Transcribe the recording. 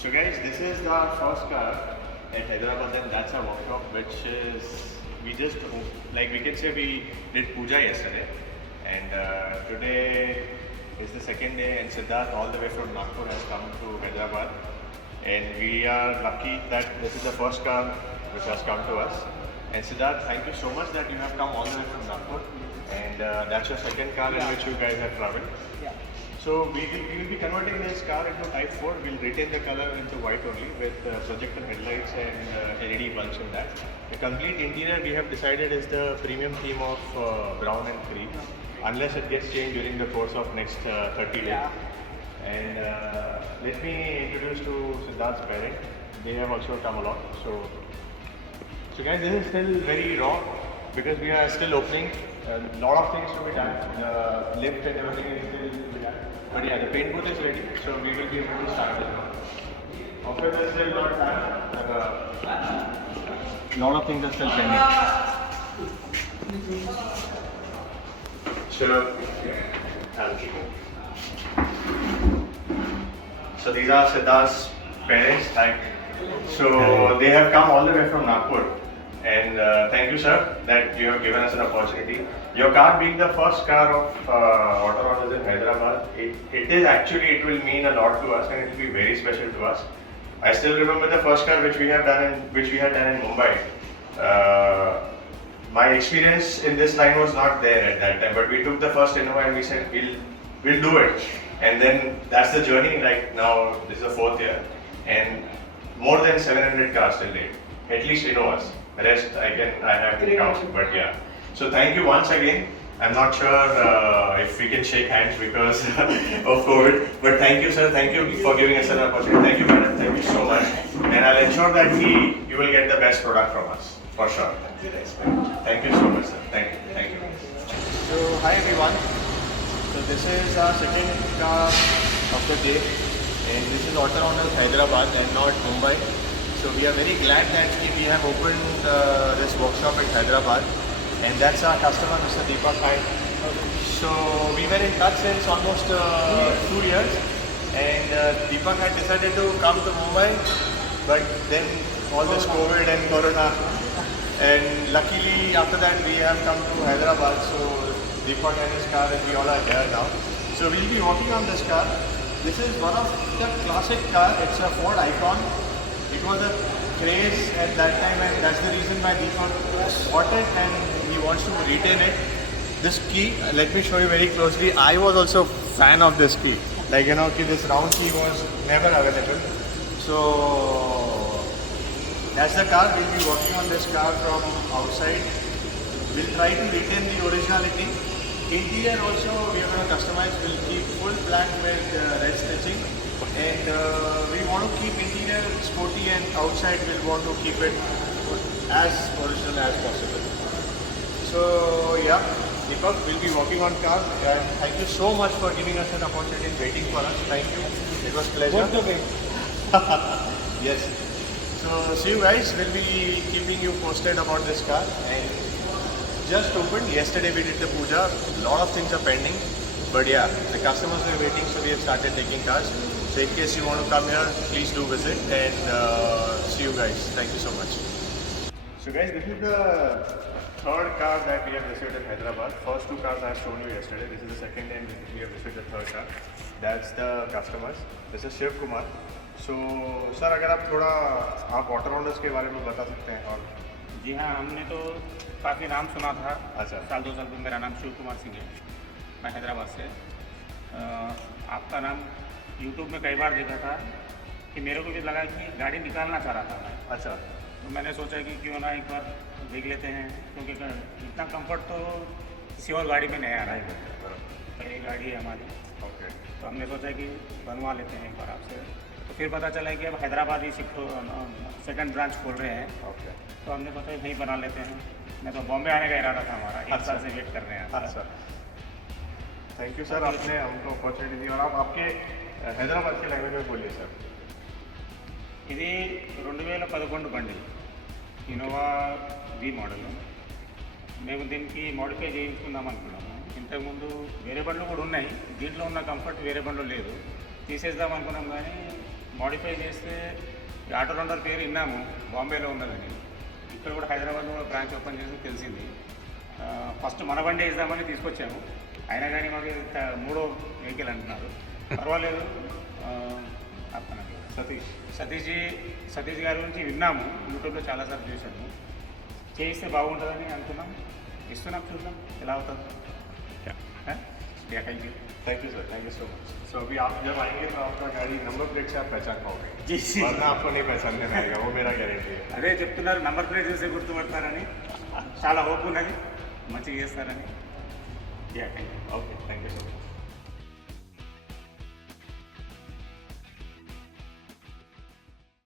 So guys, this is our first car at Hyderabad, and that's our workshop, which is we just like we can say we did puja yesterday, and today is the second day, and Siddharth all the way from Nagpur has come to Hyderabad, and we are lucky that this is the first car which has come to us. And Siddharth, thank you so much that you have come all the way from Nagpur, and that's your second car in which you guys have traveled. Yeah. So we will be converting this car into Type 4. We'll retain the color into white only with projector headlights and LED bulbs in that. The complete interior we have decided is the premium theme of brown and cream, unless it gets changed during the course of next 30 days. Yeah. And let me introduce to Siddharth's parent. They have also come along. So guys, this is still very raw because we are still opening. A lot of things to be done. The lift and everything is still to be done. But yeah, the paint booth is ready, so we will be able to start this now. Office is still not done. A lot of things are still pending. So these are Siddharth's parents. So they have come all the way from Nagpur. And thank you, sir, that you have given us an opportunity. Your car being the first car of Autorounders in Hyderabad, it will mean a lot to us, and it will be very special to us. I still remember the first car which we had done in Mumbai. My experience in this line was not there at that time, but we took the first Innova and we said we'll do it. And then that's the journey. Like now, this is the fourth year, and more than 700 cars till date, at least Innovas. The rest I have to count, but yeah. So thank you once again. I'm not sure if we can shake hands because of COVID, but thank you, sir. Thank you for giving us an opportunity. Thank you, madam. Thank you so much, and I'll ensure that you will get the best product from us for sure. Thank you so much, sir. Thank you. Thank you. So hi everyone. So this is our second car of the day, and this is Autorounders Hyderabad and not Mumbai. So we are very glad that we have opened this workshop in Hyderabad, and that's our customer, Mr. Deepak Hai. So we were in touch since almost 2 years, and Deepak had decided to come to Mumbai, but then all this COVID and Corona, and luckily after that we have come to Hyderabad. So Deepak and his car, and we all are here now. So we'll be working on this car. This is one of the classic car. It's a Ford Icon. It was a craze at that time, and that's the reason why Deepak bought it, and he wants to retain it. This key, let me show you very closely. I was also fan of this key. Like this round key was never available. So that's the car. We'll be working on this car from outside. We'll try to retain the originality. Interior also we are going to customize. We'll keep full black with red stitching. And we want to keep interior sporty, and outside we'll want to keep it as original as possible. So yeah, Deepak will be working on car. And thank you so much for giving us an opportunity waiting for us. Thank you. It was pleasure. Yes. So see you guys. We'll be keeping you posted about this car. And just opened. Yesterday we did the puja. A lot of things are pending. But yeah, the customers were waiting, so we have started taking cars. So in case you want to come here, please do visit, and see you guys. Thank you so much. So guys, this is the third car that we have received in Hyderabad. First two cars I have shown you yesterday. This is the second time we have received the third car. That's the customers. This is Shiv Kumar. So sir, अगर आप थोड़ा आप ऑटोराउंडर्स के बारे में बता सकते हैं और जी हाँ, हमने तो काफ़ी नाम सुना था। अच्छा। साल 2 साल पहले मेरा नाम शिव कुमार सिंह है, मैं हैदराबाद से। आपका नाम यूट्यूब में कई बार देखा था कि मेरे को भी लगा कि गाड़ी निकालना चाह रहा था मैं। अच्छा। तो मैंने सोचा कि क्यों ना एक बार देख लेते हैं, क्योंकि इतना कंफर्ट तो किसी और गाड़ी में नहीं आ रहा है। पहली गाड़ी है हमारी। ओके। तो हमने सोचा कि बनवा लेते हैं एक बार आपसे। तो फिर पता चला कि अब हैदराबाद ही सेकंड ब्रांच खोल रहे हैं। ओके। तो हमने सोचा वहीं बना लेते हैं। मैं तो बॉम्बे आने का इरादा था हमारा, 1 साल से वेट कर रहे हैं। अच्छा। थैंक यू सर, आपने हमको अपॉर्चुनिटी दी, और आप आपके हैदराबाद के लैंग्वेज में बोलिए सर। ఇది 2011 బండి, ఇన్నోవా వి మోడల్. మేము దీనికి మోడిఫై చేయించుకుందాం అనుకున్నాము. ఇంతకుముందు వేరే బండ్లు కూడా ఉన్నాయి, దీంట్లో ఉన్న కంఫర్ట్ వేరే బండ్లు లేదు. తీసేద్దాం అనుకున్నాం కానీ మోడిఫై చేస్తే ఈ ఆటో రెండర్ పేరు విన్నాము బాంబేలో ఉన్నదని. ఇక్కడ కూడా హైదరాబాద్లో కూడా బ్రాంచ్ ఓపెన్ చేసి తెలిసింది. ఫస్ట్ మన బండి వేద్దామని తీసుకొచ్చాము, అయినా కానీ మాకు ఇది మూడో వెహికల్ అంటున్నారు. పర్వాలేదు. అతను సతీష్ గారి గురించి విన్నాము, యూట్యూబ్లో చాలాసార్లు చూసాము. చేయిస్తే బాగుంటుందని అనుకున్నాం, ఇస్తున్నాం, చూద్దాం ఎలా అవుతుంది. Thank you sir, thank you so much. So अभी आप जब आएंगे तो आपका गाड़ी नंबर प्लेट से आप पहचान पाओगे. जी जी, वरना आपको नहीं पहचानने में आएगा, वो मेरा गारंटी है. అదే చెప్తున్నారు, నంబర్ ప్లేట్ చూసి గుర్తుపడతారని. చాలా హోప్ ఉన్నది, మంచిగా చేస్తారని. Thank you. Okay, thank you so much.